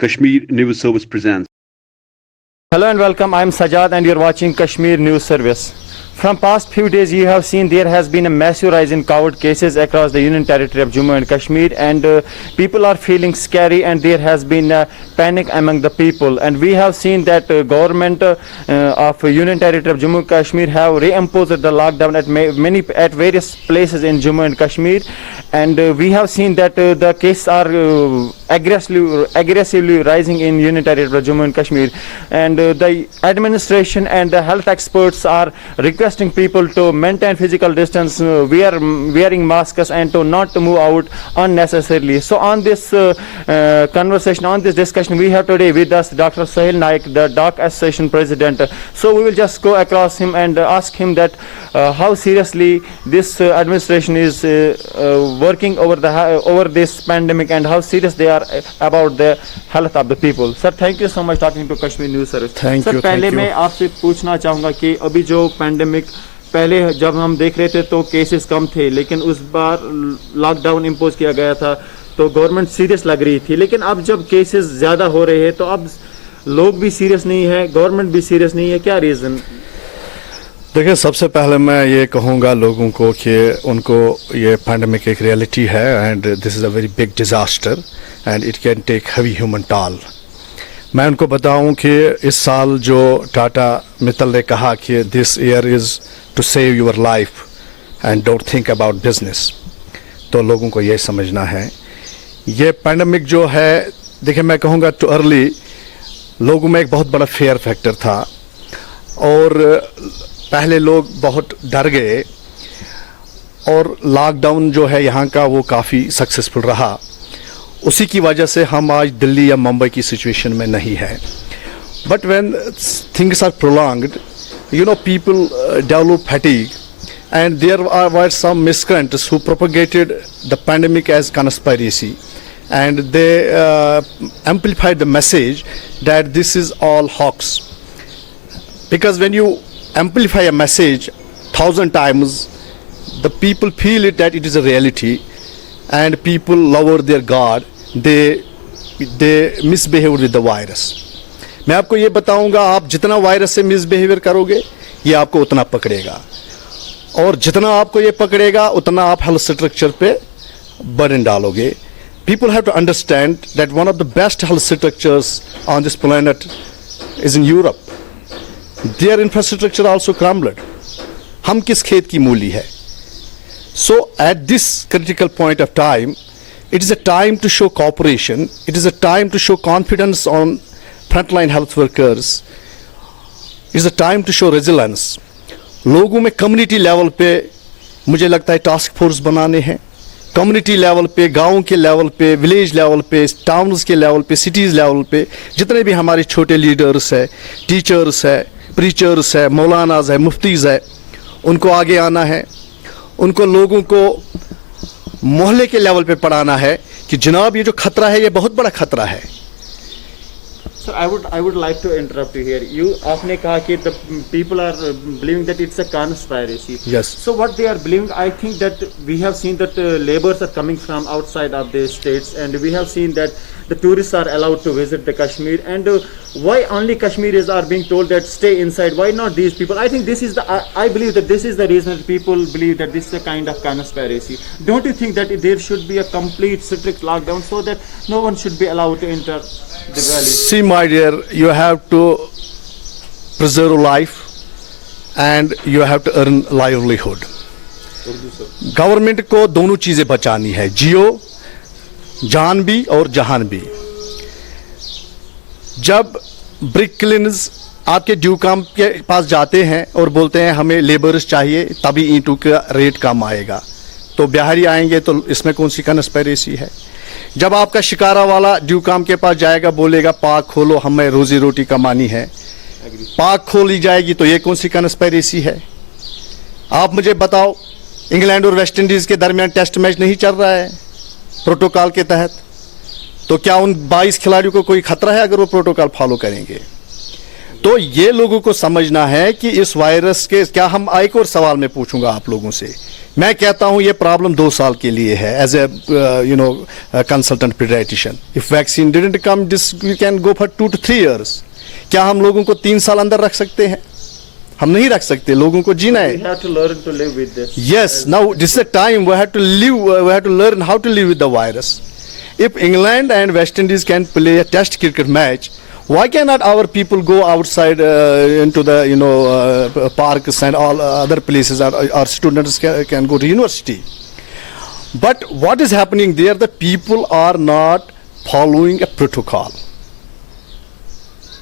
Kashmir News Service presents. Hello and welcome. I am Sajad and you are watching Kashmir News Service. From past few days you have seen there has been a massive rise in COVID cases across the Union Territory of Jammu and Kashmir, and people are feeling scary and there has been panic among the people, and we have seen that government of Union Territory of Jammu and Kashmir have reimposed the lockdown at various places in Jammu and Kashmir, and we have seen that the cases are aggressively rising in Union Territory of Jammu and Kashmir, and the administration and the health experts are requesting people to maintain physical distance, wearing masks, and to not move out unnecessarily. So on this conversation, on this discussion, we have today with us Dr. Sahil Naik, the Doc Association President. So we will just go across him and ask him that how seriously this administration is working over this pandemic and how serious they are about the health of the people. Sir, thank you so much talking to Kashmir News Service. Thank you. पहले मैं आपसे पूछना चाहूँगा कि अभी जो pandemic पहले जब हम देख रहे थे तो केसेस कम थे, लेकिन उस बार लॉकडाउन इम्पोज किया गया था तो गवर्नमेंट सीरियस लग रही थी, लेकिन अब जब केसेस ज़्यादा हो रहे हैं तो अब लोग भी सीरियस नहीं है, गवर्नमेंट भी सीरियस नहीं है, क्या रीज़न? देखिए, सबसे पहले मैं ये कहूँगा लोगों को कि उनको ये पैंडेमिक एक रियलिटी है and this is a very big disaster and it can take heavy human toll. मैं उनको बताऊं कि इस साल जो टाटा मित्तल ने कहा कि this year is to save your life and don't think about business, तो लोगों को ये समझना है ये पैंडेमिक जो है, देखिए मैं कहूँगा टू अर्ली लोगों में एक बहुत बड़ा फेयर फैक्टर था और पहले लोग बहुत डर गए और लॉकडाउन जो है यहाँ का वो काफ़ी सक्सेसफुल रहा, उसी की वजह से हम आज दिल्ली या मुंबई की सिचुएशन में नहीं है। But when things are prolonged, you know, people develop fatigue and there were some miscreants who propagated the pandemic as conspiracy and they amplified the message that this is all hoax, because when you amplify a message 1,000 times the people feel it that it is a reality and people lower their guard, they misbehave with the virus. मैं आपको ये बताऊंगा, आप जितना virus से misbehaviour करोगे ये आपको उतना पकड़ेगा और जितना आपको ये पकड़ेगा उतना आप हेल्थ स्ट्रक्चर पे बर्डन डालोगे। People have to understand that one of the best health structures on this planet is in Europe, their infrastructure also crumbled. हम किस खेत की मूली है? So at this critical point of time, it is a time to show cooperation, it is a time to show confidence on frontline health workers, it is a time to show resilience. लोगों में community level पे मुझे लगता है task force बनाने हैं, community level पे, गाँव के लेवल पे, विलेज लेवल पे, टाउन्स के लेवल पे, सिटीज़ लेवल पे जितने भी हमारे छोटे लीडर्स है, टीचर्स है, प्रीचर्स है, मौलानाज है, मुफ्तीज़ है, उनको आगे आना है, उनको लोगों को मोहल्ले के लेवल पे पढ़ाना है कि जनाब ये जो खतरा है ये बहुत बड़ा खतरा है। So I would like to interrupt you here. You आपने कहा कि the people are believing that it's a conspiracy. Yes. So what they are believing, I think that we have seen that laborers are coming from outside of the states, and we have seen that the tourists are allowed to visit the Kashmir, and why only Kashmiris are being told that stay inside? Why not these people? I think this is I believe that this is the reason that people believe that this is a kind of conspiracy. Don't you think that there should be a complete strict lockdown so that no one should be allowed to enter the valley? See my dear, you have to preserve life and you have to earn livelihood. Government को दोनों चीज़ें बचानी है, जियो जान भी और जहान भी। जब ब्रिक क्लिनर्स आपके ड्यू काम के पास जाते हैं और बोलते हैं हमें लेबर्स चाहिए तभी ईंटों का रेट कम आएगा, तो बिहारी आएंगे, तो इसमें कौन सी कंस्पिरेसी है? जब आपका शिकारा वाला ड्यू काम के पास जाएगा, बोलेगा पाक खोलो हमें रोजी रोटी कमानी है, पाक खोली जाएगी, तो ये कौन सी कंस्पिरेसी है? आप मुझे बताओ, इंग्लैंड और वेस्ट इंडीज़ के दरमियान टेस्ट मैच नहीं चल रहा है प्रोटोकॉल के तहत, तो क्या उन 22 खिलाड़ियों को कोई खतरा है अगर वो प्रोटोकॉल फॉलो करेंगे? तो ये लोगों को समझना है कि इस वायरस के, क्या हम एक और सवाल मैं पूछूंगा आप लोगों से मैं कहता हूं ये प्रॉब्लम 2 साल के लिए है as a consultant paediatrician. If vaccine didn't come this we can go for 2 to 3 years. क्या हम लोगों को 3 साल अंदर रख सकते हैं? हम नहीं रख सकते. लोगों को जीना है. We have to learn to live with this. Yes, now this is a time we have to live. We have to learn how to live with the virus. If England and West Indies can play a test cricket match, why cannot our people go outside into the parks and all other places? Our students can go to university. But what is happening there? The people are not following a protocol.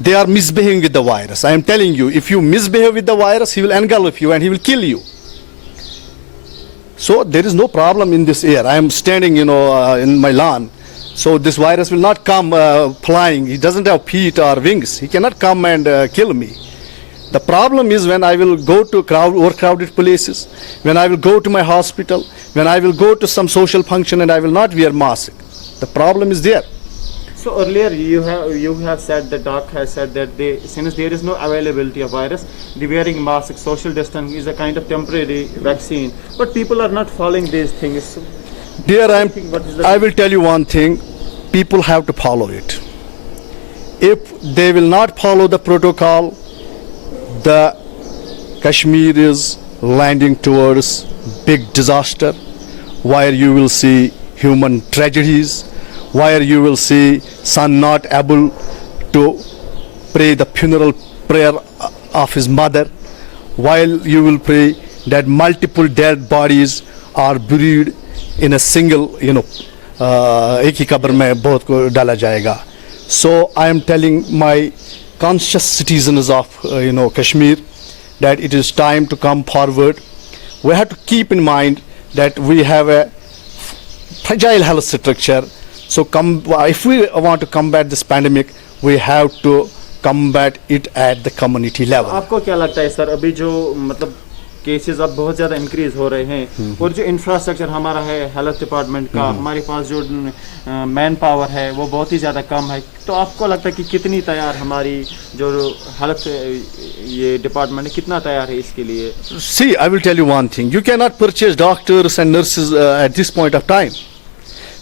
They are misbehaving with the virus. I am telling you, if you misbehave with the virus, he will engulf you and he will kill you. So there is no problem in this air. I am standing, in my lawn. So this virus will not come flying. He doesn't have feet or wings. He cannot come and kill me. The problem is when I will go to overcrowded places, when I will go to my hospital, when I will go to some social function and I will not wear mask. The problem is there. So earlier you have said, the doc has said that since there is no availability of virus, the wearing mask, social distance is a kind of temporary vaccine. But people are not following these things. Dear, I will tell you one thing. People have to follow it. If they will not follow the protocol, the Kashmir is landing towards big disaster, where you will see human tragedies, where you will see son not able to pray the funeral prayer of his mother, while you will pray that multiple dead bodies are buried in a single, एक ही कब्र में बहुत को डाला जाएगा. So I am telling my conscious citizens of Kashmir that it is time to come forward. We have to keep in mind that we have a fragile health structure. So if we want to combat this pandemic, we have to combat it at the community level. आपको क्या लगता है sir, अभी जो मतलब cases अब बहुत ज़्यादा इंक्रीज हो रहे हैं और जो इंफ्रास्ट्रक्चर हमारा है हेल्थ डिपार्टमेंट का, हमारे पास जो मैन पावर है वो बहुत ही ज़्यादा कम है, तो आपको लगता है कि कितनी तैयार हमारी जो हेल्थ ये डिपार्टमेंट है कितना तैयार है इसके लिए? See, I will tell you one thing. You cannot purchase doctors and nurses at this point of time.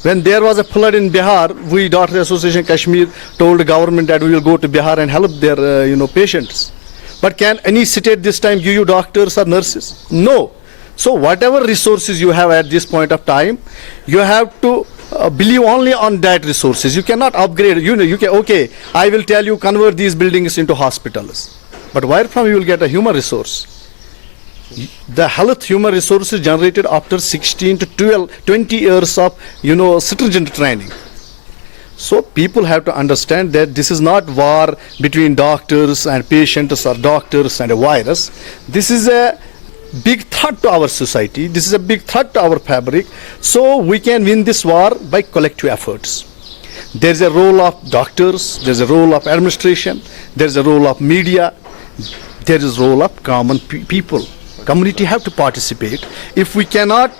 When there was a flood in Bihar, we Doctor Association Kashmir told the government that we will go to Bihar and help their patients. But can any state this time give you doctors or nurses? No. So whatever resources you have at this point of time, you have to believe only on that resources. You cannot upgrade. You can, okay, I will tell you convert these buildings into hospitals. But where from you will get a human resource? The health human resources generated after 16 to 20 years of stringent training. So people have to understand that this is not war between doctors and patients or doctors and a virus. This is a big threat to our society. This is a big threat to our fabric. So we can win this war by collective efforts. There is a role of doctors, there is a role of administration, there is a role of media, there is a role of common people. Community have to participate. If we cannot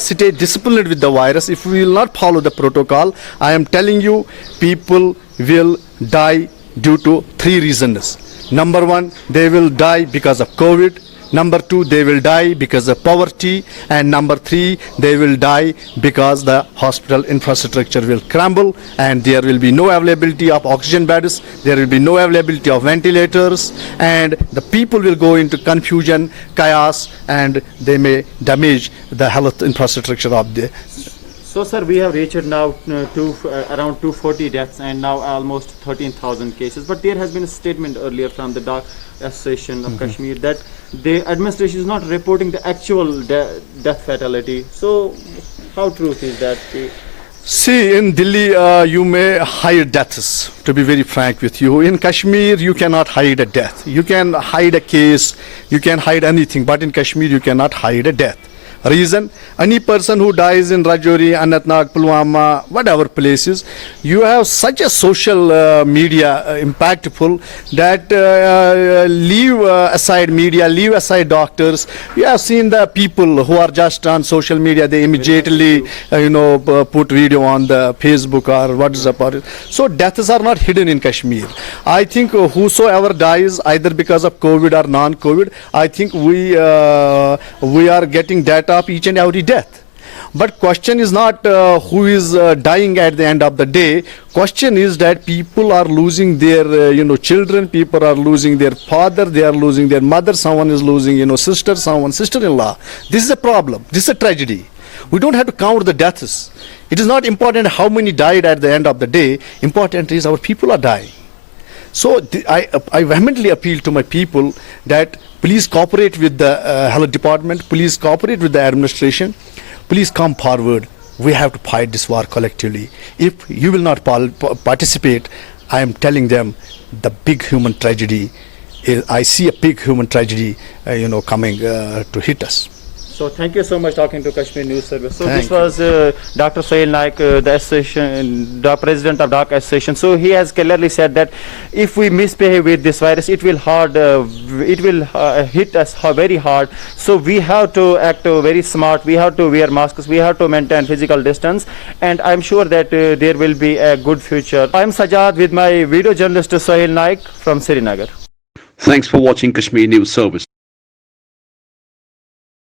stay disciplined with the virus, if we will not follow the protocol, I am telling you, people will die due to 3 reasons. Number 1, they will die because of COVID. Number 2, they will die because of poverty. And number 3, they will die because the hospital infrastructure will crumble and there will be no availability of oxygen beds, there will be no availability of ventilators, and the people will go into confusion, chaos, and they may damage the health infrastructure of the... So sir, we have reached now around 240 deaths and now almost 13,000 cases. But there has been a statement earlier from the Doc Association of Kashmir that the administration is not reporting the actual death fatality. So how truth is that? See, in Delhi, you may hide deaths, to be very frank with you. In Kashmir, you cannot hide a death. You can hide a case, you can hide anything, but in Kashmir, you cannot hide a death. Reason, any person who dies in Rajouri, Anantnag, Pulwama, whatever places, you have such a social media impactful that leave aside media, leave aside doctors. You have seen the people who are just on social media, they immediately put video on the Facebook or WhatsApp. Or, so deaths are not hidden in Kashmir. I think whosoever dies either because of COVID or non-COVID, I think we are getting data of each and every death. But question is not who is dying at the end of the day. Question is that people are losing their children, people are losing their father, they are losing their mother, someone is losing sister-in-law. This is a problem, this is a tragedy. We don't have to count the deaths. It is not important how many died at the end of the day. Important is our people are dying. So I vehemently appeal to my people that please cooperate with the health department, please cooperate with the administration, please come forward. We have to fight this war collectively. If you will not participate, I am telling them the big human tragedy. I see a big human tragedy, coming to hit us. So thank you so much talking to Kashmir News Service. So Thank this was Dr. Sohail Naik, the association, the president of DACA Association. So he has clearly said that if we misbehave with this virus, it will hit us very hard. So we have to act very smart. We have to wear masks. We have to maintain physical distance. And I'm sure that there will be a good future. I'm Sajad with my video journalist Sohail Naik from Srinagar. Thanks for watching Kashmir News Service.